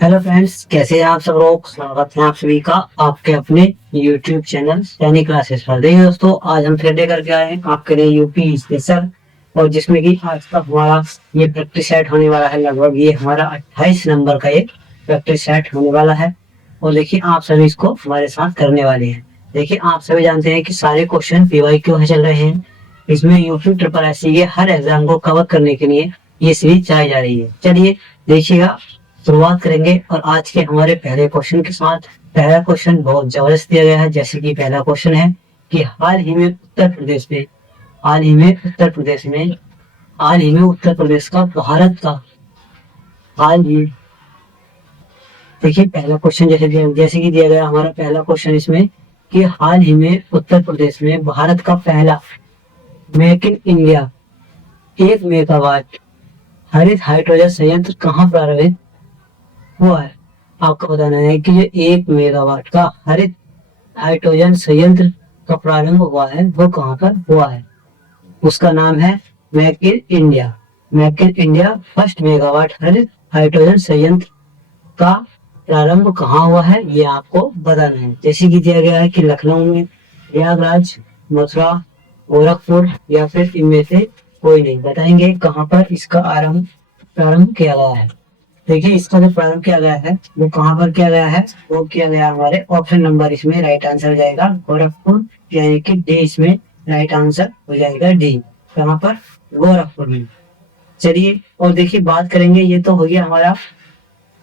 Hello friends, कैसे हैं आप सब लोग। स्वागत है आप सभी का आपके अपने YouTube चैनल यानी क्लासेस पर। देखिए दोस्तों, आज हम फिर लेकर के आए हैं आपके लिए यूपी स्पेशल, और जिसमें कि आज का हमारा ये प्रैक्टिस सेट होने वाला है। लगभग ये हमारा 28 नंबर का ये प्रैक्टिस सेट होने वाला है। और देखिए, आप सभी इसको हमारे साथ करने वाले हैं। देखिए, आप सभी जानते हैं कि सारे क्वेश्चन PYQ चल रहे हैं। इसमें यूपी ट्रिपल एससी के हर एग्जाम को कवर करने के लिए ये सीरीज चलाई जा रही है। चलिए देखिएगा, शुरुआत करेंगे और आज के हमारे पहले क्वेश्चन के साथ। पहला क्वेश्चन बहुत जबरदस्त दिया गया है। जैसे कि पहला क्वेश्चन है कि हाल ही में उत्तर प्रदेश का भारत का हाल ही देखिए, पहला क्वेश्चन जैसे कि दिया गया हमारा पहला क्वेश्चन इसमें कि हाल ही में उत्तर प्रदेश में भारत का पहला मेक इन इंडिया 1 मेगावाट हरित हाइड्रोजन संयंत्र कहाँ प्रारंभित हुआ है। आपको बताना है कि जो 1 मेगावाट का हरित हाइड्रोजन संयंत्र का प्रारंभ हुआ है वो कहाँ पर हुआ है। उसका नाम है make in India. Make in India first megawatt हरित हाइड्रोजन संयंत्र का प्रारंभ कहाँ हुआ है, ये आपको बताना है। जैसे कि दिया गया है कि लखनऊ में, प्रयागराज, मथुरा, गोरखपुर या फिर इनमें से कोई नहीं। बताएंगे कहाँ पर इसका प्रारंभ किया गया है। देखिए, इसका जो प्रारंभ किया गया है वो कहाँ पर किया गया है, वो किया गया हमारे ऑप्शन नंबर इसमें राइट आंसर हो जाएगा गोरखपुर, यानी कि डी इसमें राइट आंसर हो जाएगा डी। कहाँ पर, गोरखपुर में। चलिए और देखिए, बात करेंगे, ये तो हो गया हमारा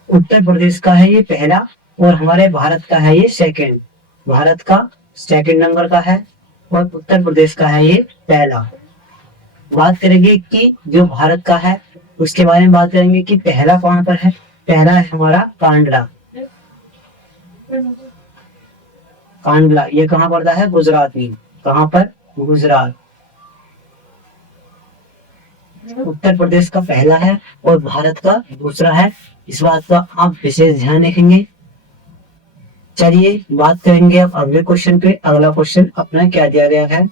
उत्तर प्रदेश का है ये पहला, और हमारे भारत का है ये सेकंड। भारत का सेकंड नंबर का है और उत्तर प्रदेश का है ये पहला। बात करेंगे कि जो भारत का है उसके बारे में बात करेंगे कि पहला कौन पर है। पहला है हमारा कांडला। कांडला ये कहाँ पड़ता है, गुजरात में। कहाँ पर, गुजरात। उत्तर प्रदेश का पहला है और भारत का दूसरा है। इस बात का आप विशेष ध्यान रखेंगे। चलिए बात करेंगे अब अगले क्वेश्चन पे। अगला क्वेश्चन अपना क्या दिया गया है।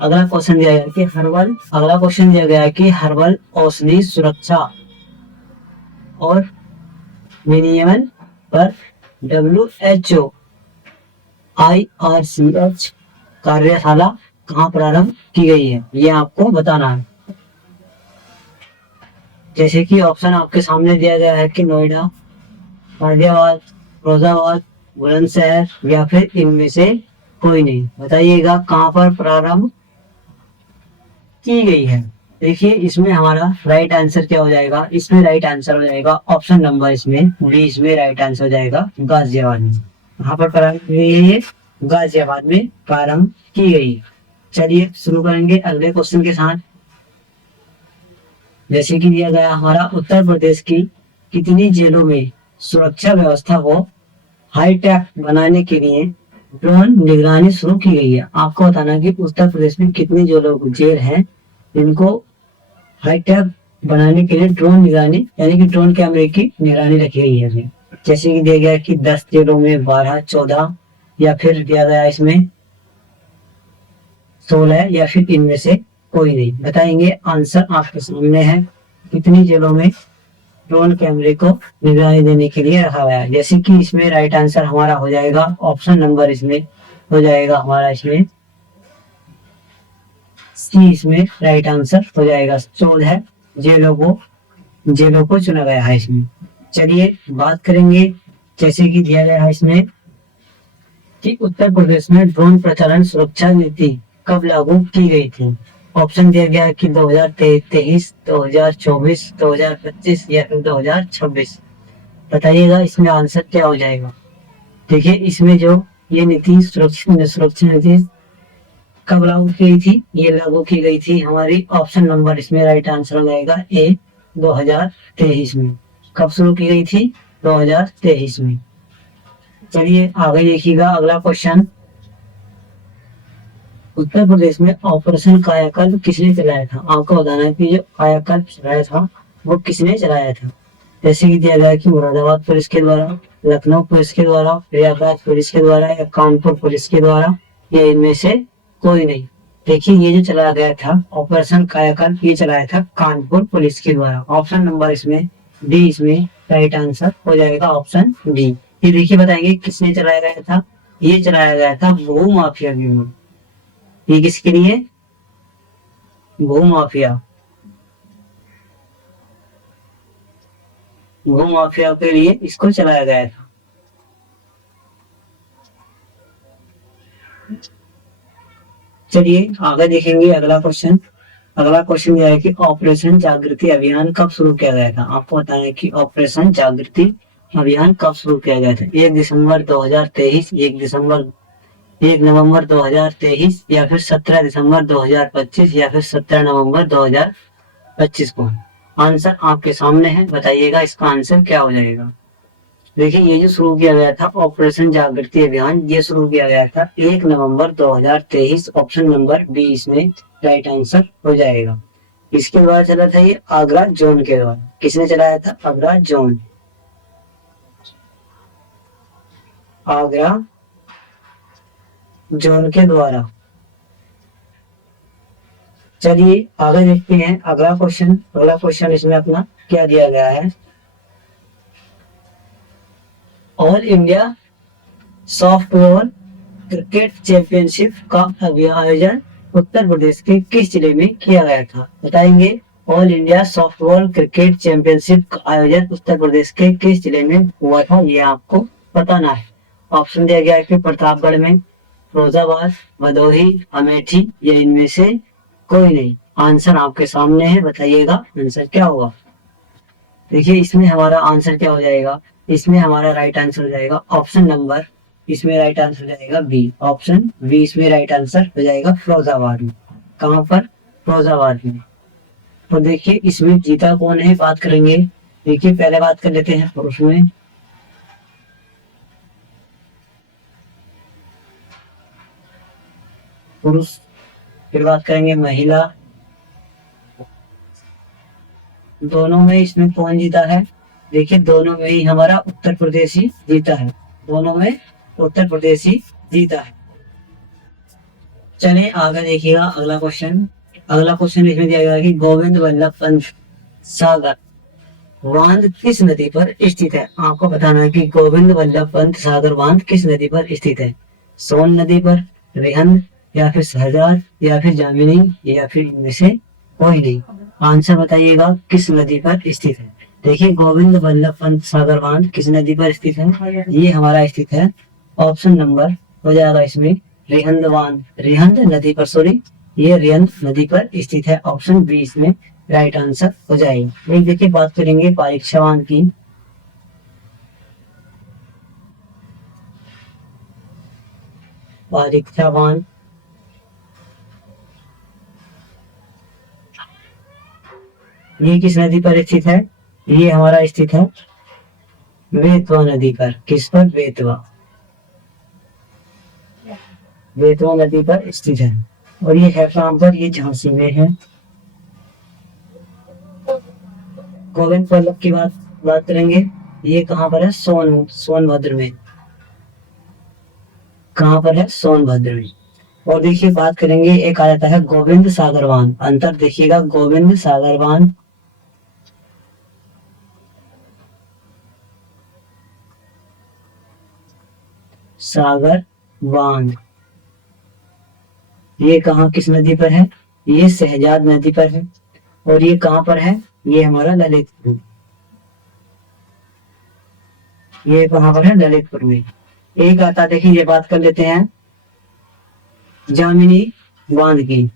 अगला क्वेश्चन दिया गया है कि हर्बल औषधि सुरक्षा और विनियमन पर WHO IRCH कार्यशाला कहाँ प्रारंभ की गई है, ये आपको बताना है। जैसे कि ऑप्शन आपके सामने दिया गया है कि नोएडा, गाजियाबाद, फिरोजाबाद, बुलंदशहर या फिर इनमें से कोई नहीं। बताइएगा कहाँ पर प्रारंभ की गई है। देखिए, इसमें हमारा राइट आंसर क्या हो जाएगा, इसमें राइट आंसर हो जाएगा ऑप्शन नंबर इसमें डी। इसमें राइट आंसर हो जाएगा गाजियाबाद में। यहाँ पर प्रारंभ की गई है, गाजियाबाद में प्रारंभ की गई। चलिए शुरू करेंगे अगले क्वेश्चन के साथ। जैसे कि दिया गया हमारा उत्तर प्रदेश की कितनी जेलों में सुरक्षा व्यवस्था को हाईटेक बनाने के लिए ड्रोन निगरानी शुरू की गई है। आपको बताना कि उत्तर प्रदेश में कितनी जेल हैं जिनको हाईटेक बनाने के लिए ड्रोन निगरानी यानी कि ड्रोन कैमरे की निगरानी रखी गई है। जैसे कि दिया गया कि 10 जेलों में, 12, 14 या फिर दिया गया इसमें 16 या फिर इनमें से कोई नहीं। बताएंगे, आंसर आपके सामने है। कितनी जेलों में ड्रोन कैमरे को निगरानी देने के लिए रखा गया है। जैसे कि इसमें राइट आंसर हमारा हो जाएगा ऑप्शन नंबर इसमें हो जाएगा हमारा इसमें सी। इसमें राइट आंसर हो जाएगा 14 जेलों को चुना गया है इसमें। चलिए बात करेंगे, जैसे कि दिया गया है इसमें कि उत्तर प्रदेश में ड्रोन प्रचलन सुरक्षा नीति कब लागू की गई थी। ऑप्शन दिया गया है कि 2023, 2024, 2025 या फिर 2026। बताइएगा इसमें आंसर क्या हो जाएगा। देखिए, इसमें जो ये नीति सुरक्षा नीति कब लागू की गई थी, ये लागू की गई थी हमारी ऑप्शन नंबर इसमें राइट आंसर हो जाएगा ए, 2023 में। कब शुरू की गई थी, 2023 में। चलिए आगे देखिएगा अगला क्वेश्चन। उत्तर प्रदेश में ऑपरेशन कायाकल्प किसने चलाया था। आपको बताना है कि जो कायाकल्प चलाया था वो किसने चलाया था। जैसे कि दिया गया कि मुरादाबाद पुलिस के द्वारा, लखनऊ पुलिस के द्वारा, प्रयागराज पुलिस के द्वारा या कानपुर पुलिस के द्वारा, या इनमें से कोई नहीं। देखिए, ये जो चलाया गया था ऑपरेशन कायाकल्प, ये चलाया था कानपुर पुलिस के द्वारा। ऑप्शन नंबर इसमें डी इसमें राइट आंसर हो जाएगा ऑप्शन डी। ये देखिए बताएंगे किसने चलाया गया था, ये चलाया गया था भूमाफिया के लिए। ये किसके लिए, भूमाफिया, भूमाफिया के लिए इसको चलाया गया था। चलिए आगे देखेंगे अगला क्वेश्चन। अगला क्वेश्चन यह है कि ऑपरेशन जागृति अभियान कब शुरू किया गया था। आपको बताना है कि ऑपरेशन जागृति अभियान कब शुरू किया गया था। 1 दिसंबर 2023, 1 नवंबर 2023 या फिर 17 दिसंबर 2025 या फिर 17 नवंबर 2025 को। आंसर आपके सामने है, बताइएगा इसका आंसर क्या हो जाएगा। देखिए ये जो शुरू किया गया था ऑपरेशन जागृति अभियान, ये शुरू किया गया था 1 नवंबर 2023। ऑप्शन नंबर बी इसमें राइट आंसर हो जाएगा। इसके द्वारा चला था ये आगरा जोन के द्वारा। किसने चलाया था, आगरा जोन, आगरा जोन के द्वारा। चलिए आगे देखते हैं अगला क्वेश्चन। अगला क्वेश्चन इसमें अपना क्या दिया गया है। All India softball cricket championship का आयोजन उत्तर प्रदेश के किस जिले में किया गया था। बताएंगे all India softball cricket championship का आयोजन उत्तर प्रदेश के किस जिले में हुआ था, ये आपको बताना है। ऑप्शन दिया गया है कि प्रतापगढ़ में, फिरोजाबाद, भदोही, अमेठी या इनमें से कोई नहीं। आंसर आपके सामने है, बताइएगा आंसर क्या होगा। देखिए इसमें हमारा आंसर क्या हो जाएगा, इसमें हमारा राइट आंसर हो जाएगा ऑप्शन नंबर, इसमें राइट आंसर हो जाएगा बी, ऑप्शन बी इसमें राइट आंसर हो जाएगा फिरोजाबाद में। कहाँ पर, फिरोजाबाद में। तो देखिए इसमें जीता कौन है, बात करेंगे। देखिए पहले बात कर लेते हैं पुरुष में। पुरुष, फिर बात करेंगे महिला। दोनों में इसमें कौन जीता है, देखिए दोनों में ही हमारा उत्तर प्रदेश ही जीता है, दोनों में उत्तर प्रदेश ही जीता है। चलिए आगे देखिएगा अगला क्वेश्चन। अगला क्वेश्चन इसमें दिया गया है कि गोविंद वल्लभ पंत सागर बांध किस नदी पर स्थित है। आपको बताना है कि गोविंद वल्लभ पंत सागर बांध किस नदी पर स्थित है। सोन नदी पर, रिहंद या फिर सहजार या फिर जामिनी या फिर इनमें से कोई नहीं। आंसर बताइएगा किस नदी पर स्थित है। देखिए गोविंद वल्लभ पंत सागर बांध किस नदी पर स्थित है, ये हमारा स्थित है ऑप्शन नंबर हो जाएगा इसमें रिहंद बांध, रिहंद नदी पर, सॉरी ये रिहंद नदी पर स्थित है। ऑप्शन बी इसमें राइट आंसर हो जाएगा। एक देखिए बात करेंगे परीक्षा बांध की। परीक्षा बांध ये किस नदी पर स्थित है, ये हमारा स्थित है बेतवा नदी पर। किस पर, बेतवा, बेतवा नदी पर स्थित है। और ये है कहां पर, ये झांसी में है। गोविंद वल्लभ की बात करेंगे, ये कहां पर है, सोनभद्र में। कहां पर है, सोनभद्र में। और देखिए बात करेंगे एक आ जाता है गोविंद सागर बांध। अंतर देखिएगा, गोविंद सागर बांध सागर बांध ये कहाँ किस नदी पर है, ये शहजाद नदी पर है। और ये कहाँ पर है, ये हमारा ललितपुर, ये कहाँ पर है, ललितपुर में। एक आता देखिए ये बात कर लेते हैं जामिनी बांध की।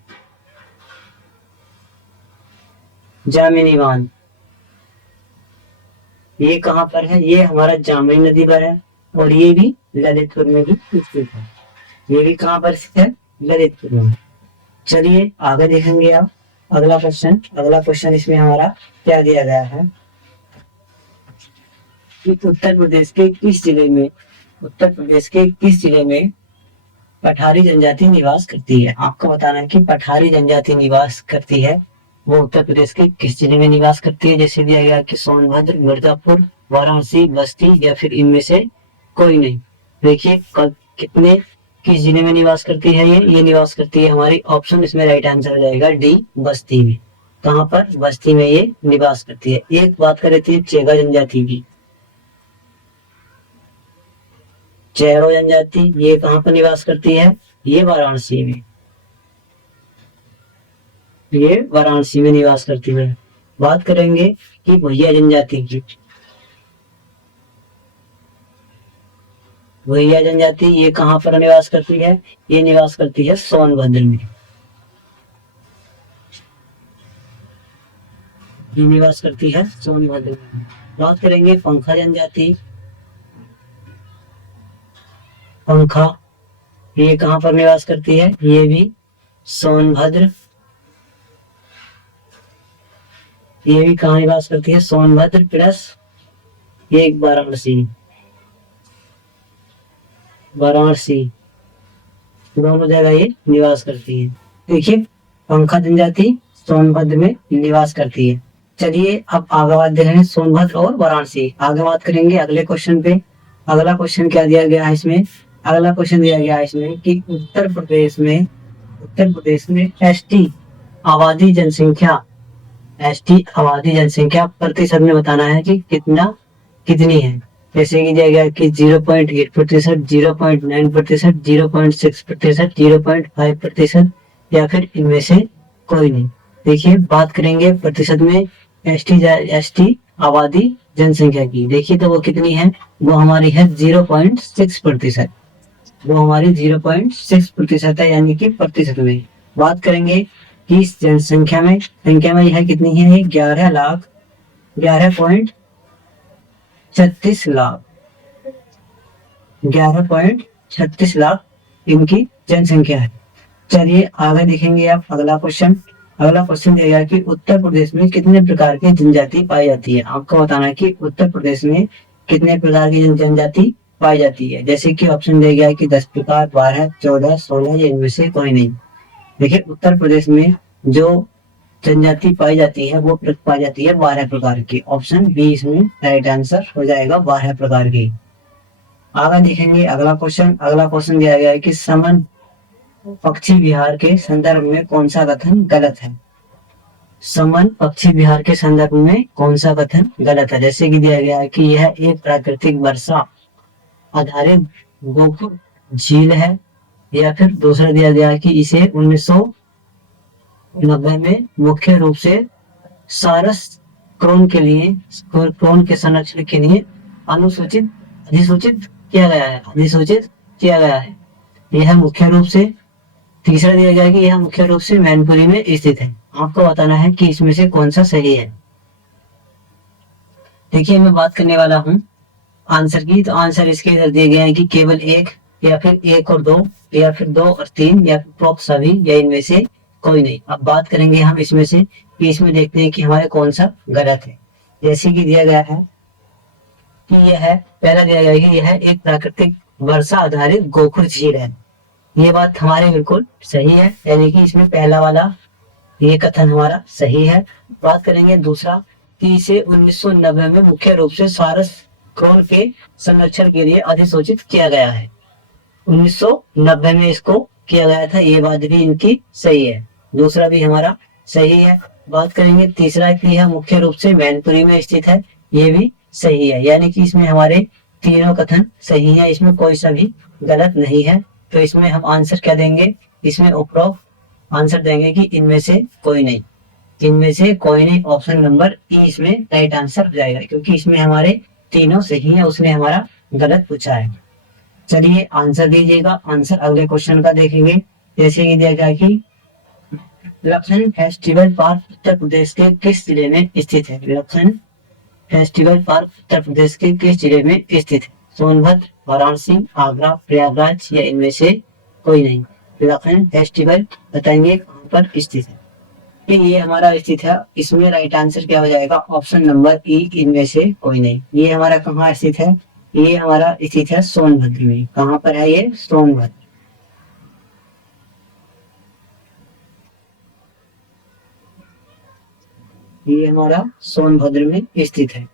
जामिनी बांध ये कहाँ पर है, ये हमारा जामिनी नदी पर है। और ये भी ललितपुर में भी स्थित है। ये भी कहाँ पर स्थित है, ललितपुर में। चलिए आगे देखेंगे आप अगला क्वेश्चन। अगला क्वेश्चन इसमें हमारा क्या दिया गया है कि उत्तर प्रदेश के किस जिले में, उत्तर प्रदेश के किस जिले में पठारी जनजाति निवास करती है। आपको बताना है कि पठारी जनजाति निवास करती है वो उत्तर प्रदेश के किस जिले में निवास करती है। जैसे दिया गया कि सोनभद्र, मिर्जापुर, वाराणसी, बस्ती या फिर इनमें से कोई नहीं। देखिए कितने किस जिले में निवास करती है, ये निवास करती है हमारी, ऑप्शन इसमें राइट आंसर हो जाएगा डी, बस्ती में। कहाँ पर बस्ती में ये निवास करती है। एक बात कर लेते हैं चेगा जनजाति की। चेरो जनजाति ये कहाँ पर निवास करती है, ये वाराणसी में, ये वाराणसी में निवास करती है। बात करेंगे कि भैया जनजाति की। भैया जनजाति ये कहाँ पर निवास करती है, ये निवास करती है सोनभद्र में, ये निवास करती है सोनभद्र में। बात करेंगे पंखा जनजाति। पंखा ये कहाँ पर निवास करती है, ये भी सोनभद्र, ये भी कहाँ निवास करती है, सोनभद्र प्लस ये वाराणसी, वाराणसी दोनों जगह ये निवास करती है। देखिए पंखा जनजाति सोनभद्र में निवास करती है। चलिए अब आगे बात देखेंगे सोनभद्र और वाराणसी। आगे बात करेंगे अगले क्वेश्चन पे। अगला क्वेश्चन क्या दिया गया है इसमें, अगला क्वेश्चन दिया गया है इसमें कि उत्तर प्रदेश में एसटी आबादी जनसंख्या, एसटी आबादी जनसंख्या प्रतिशत में बताना है कि कितनी है। जैसे कि दिया गया कि 0.8%, 0.9%, 0.6%, 0.5% या फिर इनमें से कोई नहीं। देखिए बात करेंगे प्रतिशत में एसटी आबादी जनसंख्या की। देखिए तो वो कितनी है, वो हमारी है 0.6%, वो हमारी 0.6% है, यानी कि प्रतिशत में। बात करेंगे कि इस जनसंख्या में यह कितनी है, 11.36 लाख, 11.36 लाख इनकी जनसंख्या है। चलिए आगे देखेंगे आप अगला क्वेश्चन। अगला क्वेश्चन दिया गया कि उत्तर प्रदेश में कितने प्रकार की जनजाति पाई जाती है। आपको बताना है कि उत्तर प्रदेश में कितने प्रकार की जनजाति पाई जाती है। जैसे कि ऑप्शन दिया गया है कि 10 प्रकार, 12, 14, 16 या इनमें से कोई नहीं। देखिए उत्तर प्रदेश में जो जनजाति पाई जाती है वो पाई जाती है 12 प्रकार की। ऑप्शन बी इसमें राइट आंसर हो जाएगा, 12 प्रकार की। आगे देखेंगे अगला क्वेश्चन दिया गया है कि समन पक्षी विहार के संदर्भ में कौन सा कथन गलत है। समन पक्षी विहार के संदर्भ में कौन सा कथन गलत है। जैसे कि दिया गया है कि यह एक प्राकृतिक वर्षा आधारित गोकुल झील है, या फिर दूसरा दिया गया है कि इसे 1990 में मुख्य रूप से सारस क्रोन के संरक्षण के लिए अधिसूचित किया गया है। यह मुख्य रूप से, तीसरा दिया गया है कि यह मुख्य रूप से मैनपुरी में स्थित है। आपको बताना है कि इसमें से कौन सा सही है। देखिए मैं बात करने वाला हूँ आंसर की, तो आंसर इसके इधर दिए गए हैं कि केवल एक, या फिर 1 और 2, या फिर 2 और 3, या फिर प्रोक्त सभी, या इनमें से कोई नहीं। अब बात करेंगे हम इसमें से कि इसमें देखते हैं कि हमारे कौन सा गलत है। जैसे कि दिया गया है कि पहला दिया गया है कि यह एक प्राकृतिक वर्षा आधारित गोकुल झील है। ये बात हमारी बिल्कुल सही है, यानी कि इसमें पहला वाला ये कथन हमारा सही है। बात करेंगे दूसरा कि इसे 1990 में मुख्य रूप से सारस क्रोन के संरक्षण के लिए अधिसूचित किया गया है। 1990 में इसको किया गया था, ये बात भी इनकी सही है, दूसरा भी हमारा सही है। बात करेंगे तीसरा कि यह मुख्य रूप से मैनपुरी में स्थित है, ये भी सही है, यानी कि इसमें हमारे तीनों कथन सही है, इसमें कोई सा भी गलत नहीं है। तो इसमें हम आंसर क्या देंगे, इसमें उपरोक्त आंसर देंगे कि इनमें से कोई नहीं, इनमें से कोई नहीं। ऑप्शन नंबर ई इसमें राइट आंसर हो जाएगा, क्योंकि इसमें हमारे तीनों सही है, उसने हमारा गलत पूछा है। चलिए आंसर दीजिएगा। आंसर अगले क्वेश्चन का देखेंगे। जैसे कि दिया गया कि लखन फेस्टिवल पार्क उत्तर प्रदेश के किस जिले में स्थित है। लखन फेस्टिवल पार्क उत्तर प्रदेश के किस जिले में स्थित है। सोनभद्र, वाराणसी, आगरा, प्रयागराज, या इनमें से कोई नहीं। लखन फेस्टिवल बताएंगे कहाँ पर स्थित है। ये हमारा स्थित है, इसमें राइट आंसर क्या हो जाएगा, ऑप्शन नंबर ई, इनमें से कोई नहीं। ये हमारा कहाँ स्थित है, ये हमारा स्थित है सोनभद्र में। कहाँ पर है ये, सोनभद्र। ये हमारा सोनभद्र में स्थित है।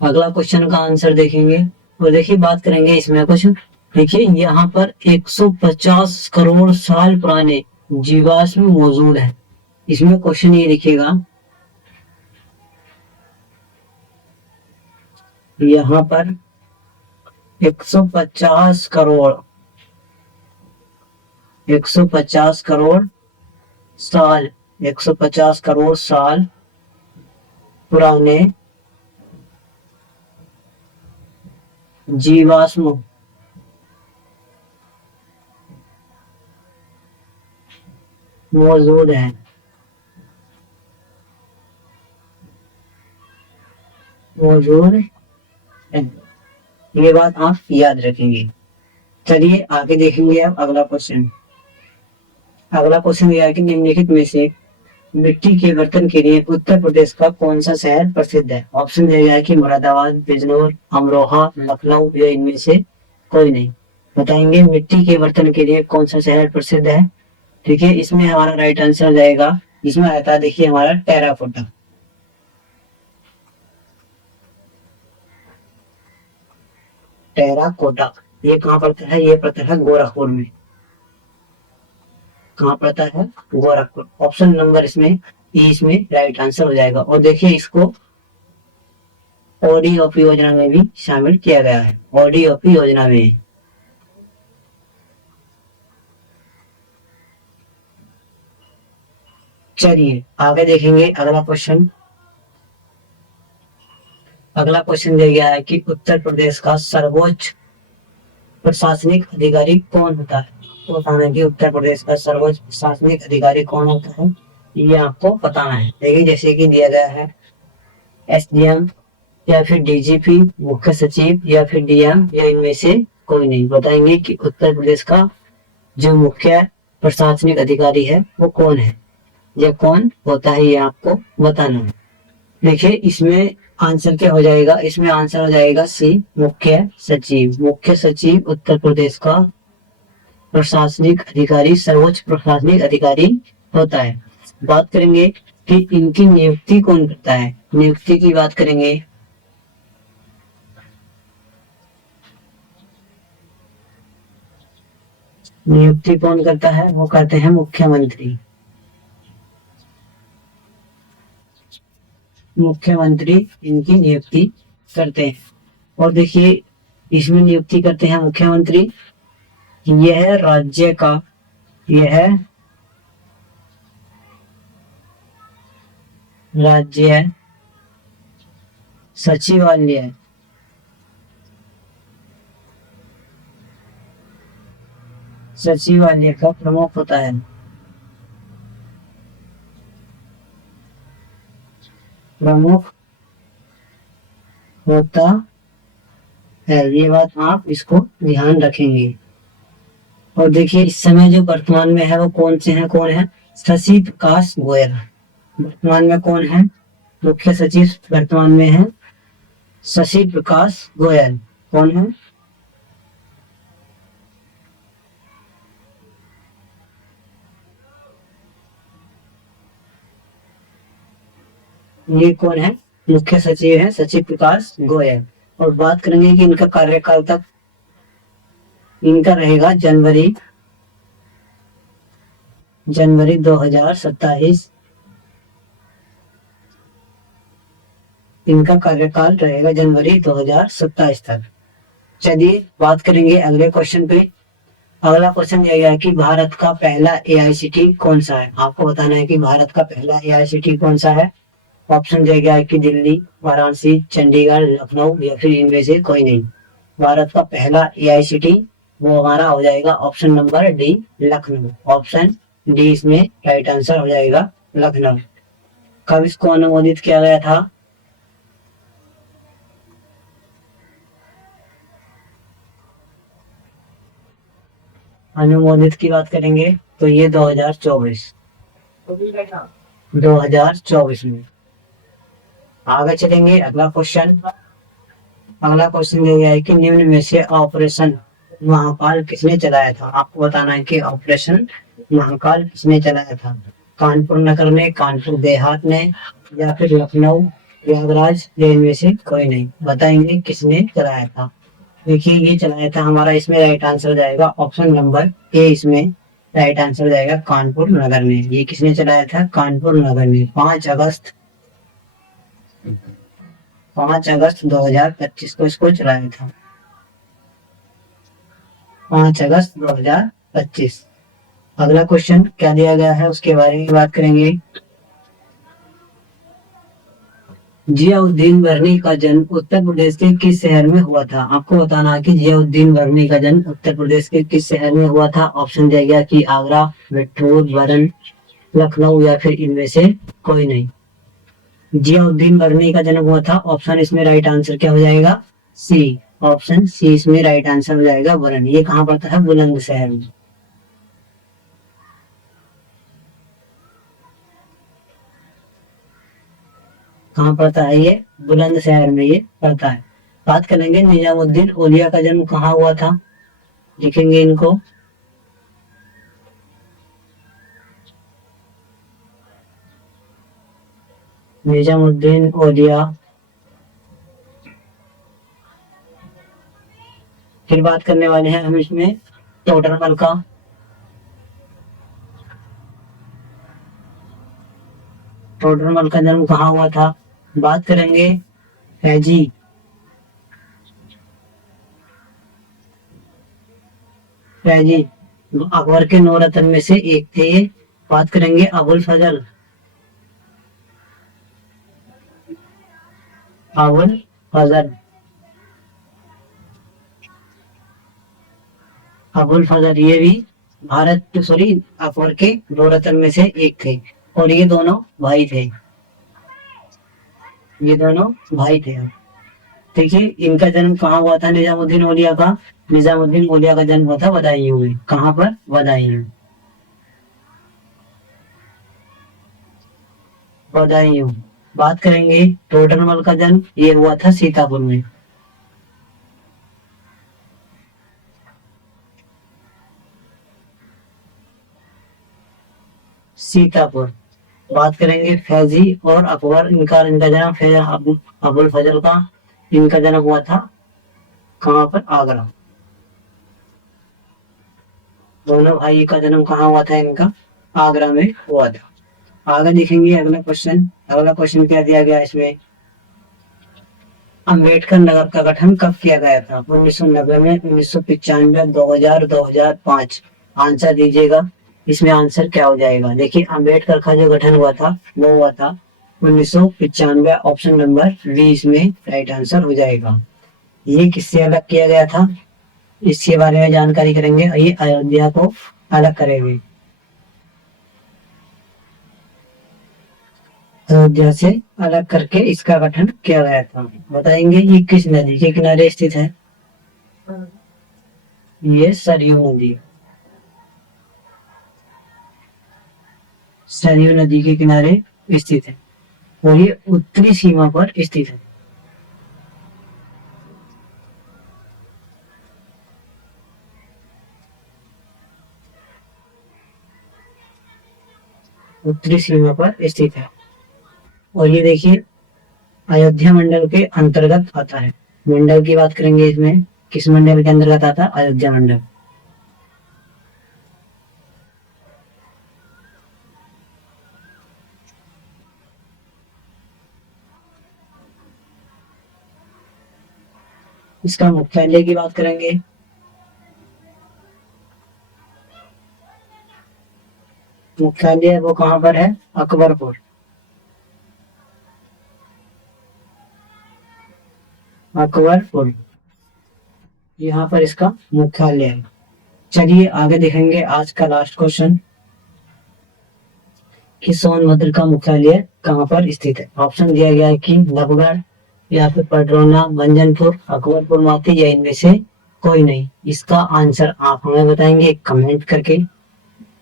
अगला क्वेश्चन का आंसर देखेंगे और देखिए बात करेंगे इसमें कुछ। देखिए यहाँ पर 150 करोड़ साल पुराने जीवाश्म मौजूद है। इसमें क्वेश्चन ये लिखिएगा, यहाँ पर 150 करोड़ 150 करोड़ साल 150 करोड़ साल पुराने जीवाश्म मौजूद हैं। मौजूद है, ये बात आप याद रखेंगे। चलिए आगे देखेंगे अब अगला क्वेश्चन। अगला क्वेश्चन यह है कि निम्नलिखित में से मिट्टी के बर्तन के लिए उत्तर प्रदेश का कौन सा शहर प्रसिद्ध है? ऑप्शन दिया गया है कि मुरादाबाद, बिजनौर, अमरोहा, लखनऊ या इनमें से कोई नहीं। बताएंगे मिट्टी के बर्तन के लिए कौन सा शहर प्रसिद्ध है। ठीक है, इसमें हमारा राइट आंसर जाएगा, इसमें आता है देखिए हमारा टेराकोटा। टेराकोटा ये कहाँ पड़ता है? ये पड़ता है गोरखपुर में। कहाँ पड़ता है? गोरखपुर। ऑप्शन नंबर इसमें इसमें राइट आंसर हो जाएगा। और देखिए इसको ओडीओपी योजना में भी शामिल किया गया है। ओडीओपी योजना में। चलिए आगे देखेंगे अगला क्वेश्चन। अगला क्वेश्चन दिया गया है कि उत्तर प्रदेश का सर्वोच्च प्रशासनिक अधिकारी कौन होता है? तो बताना है कि उत्तर प्रदेश का सर्वोच्च प्रशासनिक अधिकारी कौन होता है, ये आपको बताना है। देखिए जैसे कि दिया गया है एसडीएम या फिर डीजीपी, मुख्य सचिव या फिर डीएम या इनमें से कोई नहीं। बताएंगे कि उत्तर प्रदेश का जो मुख्य प्रशासनिक अधिकारी है वो कौन है, या कौन होता है, ये आपको बताना है। देखिए इसमें आंसर क्या हो जाएगा? इसमें आंसर हो जाएगा सी, मुख्य सचिव। मुख्य सचिव उत्तर प्रदेश का प्रशासनिक अधिकारी, सर्वोच्च प्रशासनिक अधिकारी होता है। बात करेंगे कि इनकी नियुक्ति कौन करता है। नियुक्ति की बात करेंगे, नियुक्ति कौन करता है? वो करते हैं मुख्यमंत्री। मुख्यमंत्री इनकी नियुक्ति करते हैं। और देखिए इसमें नियुक्ति करते हैं मुख्यमंत्री। यह राज्य का, यह राज्य सचिवालय सचिवालय का प्रमुख होता है। प्रमुख होता है, ये बात आप इसको ध्यान रखेंगे। और देखिए इस समय जो वर्तमान में है वो कौन से हैं? कौन है? शशि प्रकाश गोयल वर्तमान में कौन है? मुख्य सचिव वर्तमान में है शशि प्रकाश गोयल। कौन है? ये कौन है? मुख्य सचिव है शशि प्रकाश गोयल। और बात करेंगे कि इनका कार्यकाल तक इनका रहेगा जनवरी 2027। इनका कार्यकाल रहेगा जनवरी 2027 तक। चलिए बात करेंगे अगले क्वेश्चन पे। अगला क्वेश्चन दिया गया है कि भारत का पहला एआईसीटी कौन सा है? आपको बताना है कि भारत का पहला एआईसीटी कौन सा है। ऑप्शन दिया गया है कि दिल्ली, वाराणसी, चंडीगढ़, लखनऊ या फिर इनमें से कोई नहीं। भारत का पहला एआईसीटी वो हमारा हो जाएगा option number D, Lucknow. Option D इसमें राइट आंसर हो जाएगा, लखनऊ। कब इसको अनुमोदित किया गया था? अनुमोदित की बात करेंगे तो ये 2024 में। आगे चलेंगे अगला क्वेश्चन। अगला क्वेश्चन दिया गया है कि निम्न में से ऑपरेशन महाकाल किसने चलाया था? आपको बताना है कि ऑपरेशन महाकाल किसने चलाया था। कानपुर नगर ने, कानपुर देहात ने, या फिर लखनऊ प्रयागराज, या इनमें से कोई नहीं। बताएंगे किसने चलाया था। देखिए ये चलाया था हमारा, इसमें राइट आंसर जाएगा ऑप्शन नंबर ए, इसमें राइट आंसर हो जाएगा कानपुर नगर ने। ये किसने चलाया था? कानपुर नगर ने 5 अगस्त 2025 को इसको चलाया था। 5 अगस्त 2025। अगला क्वेश्चन क्या दिया गया है उसके बारे में बात करेंगे। जियाउद्दीन बर्नी का जन्म उत्तर प्रदेश के किस शहर में हुआ था? आपको बताना है कि जियाउद्दीन बर्नी का जन्म उत्तर प्रदेश के किस शहर में हुआ था। ऑप्शन दिया गया कि आगरा, बिठूर, बरन, लखनऊ या फिर इनमें से कोई नहीं। जियाउद्दीन बर्नी का जन्म हुआ था। ऑप्शन इसमें राइट आंसर क्या हो जाएगा? सी। ऑप्शन सी इसमें राइट आंसर हो जाएगा बरन। ये कहाँ पड़ता है? बुलंदशहर में। कहाँ पड़ता है ये? बुलंदशहर में ये पड़ता है। बात करेंगे निजामुद्दीन औलिया का जन्म कहाँ हुआ था। लिखेंगे इनको। निजामुद्दीन औलिया। फिर बात करने वाले हैं हम इसमें टोडरमल का। टोडरमल का जन्म कहाँ हुआ था? बात करेंगे फैजी। फैजी अकबर के 9 रत्न में से एक थे ये। बात करेंगे अबुल फजल। अबुल फजल। अबुल फजल ये भी भारत सॉरी अकबर के 2 रत्न में से एक थे और ये दोनों भाई थे। ये दोनों भाई थे। देखिए इनका जन्म कहाँ हुआ था निजामुद्दीन औलिया का? निजामुद्दीन औलिया का जन्म हुआ था बदायूं में। कहाँ पर? बदायूं। बदायूं। बात करेंगे टोडरमल का जन्म ये हुआ था सीतापुर में। सीतापुर। बात करेंगे फैजी और अकबर। इनका इनका जन्म अबुल फजल का इनका जन्म हुआ था कहाँ पर? आगरा। दोनों भाई का जन्म कहाँ हुआ था इनका? आगरा में हुआ था। आगे देखेंगे अगला क्वेश्चन। अगला क्वेश्चन क्या दिया गया इसमें? अम्बेडकर नगर का गठन कब किया गया था? 1990 में, 1995, 2000, 2005। आंसर दीजिएगा। इसमें आंसर क्या हो जाएगा? देखिए अम्बेडकर का जो गठन हुआ था वो हुआ था 1995। ऑप्शन नंबर बी इसमें राइट आंसर हो जाएगा। ये किससे अलग किया गया था इसके बारे में जानकारी करेंगे। ये अयोध्या को अलग करेंगे। अयोध्या से अलग करके इसका गठन किया गया था। बताएंगे ये किस नदी के किनारे स्थित है? ये सरयू नदी। सरयू नदी के किनारे स्थित है और ये उत्तरी सीमा पर स्थित है। उत्तरी सीमा पर स्थित है। और ये देखिए अयोध्या मंडल के अंतर्गत आता है। मंडल की बात करेंगे इसमें किस मंडल के अंतर्गत आता है? अयोध्या मंडल। इसका मुख्यालय की बात करेंगे। मुख्यालय वो कहाँ पर है? अकबरपुर। अकबरपुर यहाँ पर इसका मुख्यालय है। चलिए आगे देखेंगे आज का लास्ट क्वेश्चन कि सोनभद्र का मुख्यालय कहाँ पर स्थित है। ऑप्शन दिया गया है कि नवगढ़ या फिर पडरौना, मंजनपुर, अकबरपुर माती या इनमें से कोई नहीं। इसका आंसर आप हमें बताएंगे कमेंट करके।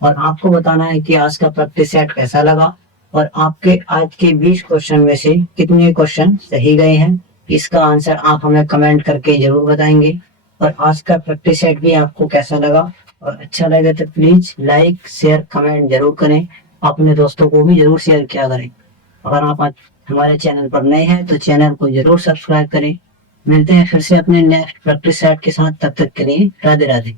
और आपको बताना है कि आज का प्रैक्टिस सेट कैसा लगा और आपके आज के 20 क्वेश्चन में से कितने क्वेश्चन सही गए हैं। इसका आंसर आप हमें कमेंट करके जरूर बताएंगे। और आज का प्रैक्टिस सेट भी आपको कैसा लगा और अच्छा लगे तो प्लीज लाइक शेयर कमेंट जरूर करें। अपने दोस्तों को भी जरूर शेयर किया करें। अगर आप आज हमारे चैनल पर नए हैं तो चैनल को जरूर सब्सक्राइब करें। मिलते हैं फिर से अपने नेक्स्ट प्रैक्टिस सेट के साथ। तब तक के लिए राधे राधे।